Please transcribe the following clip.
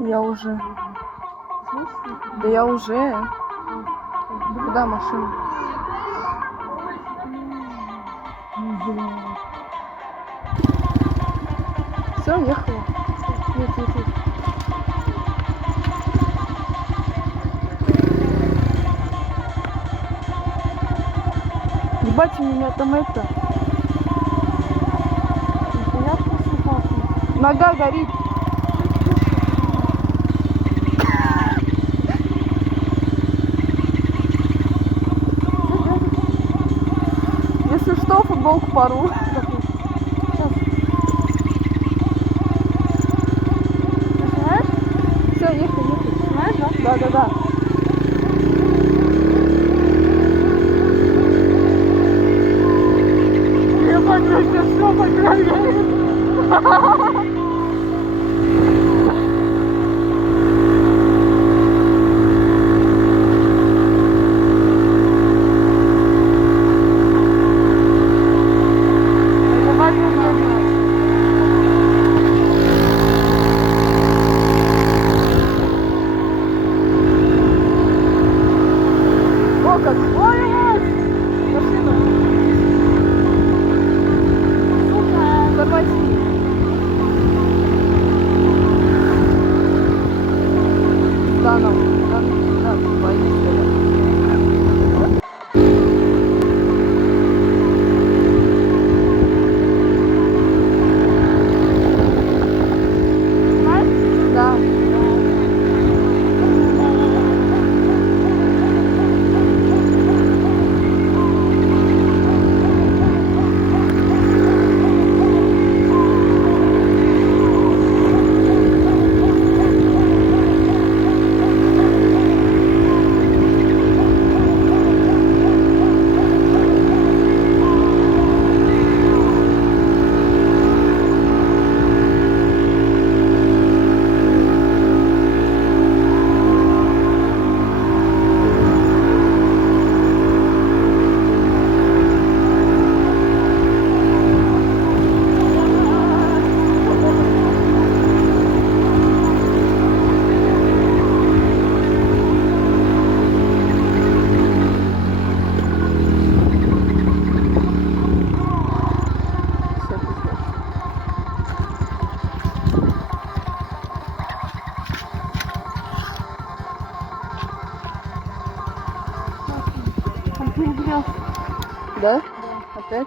Я уже. Да я уже. Куда машина? Все, ехала. Нет. Ебать, у меня там это. Нога горит. Если что, футболку порву. Все, ехай. Знаешь, да? Да. Я понял, что все покрасили. Да? Опять?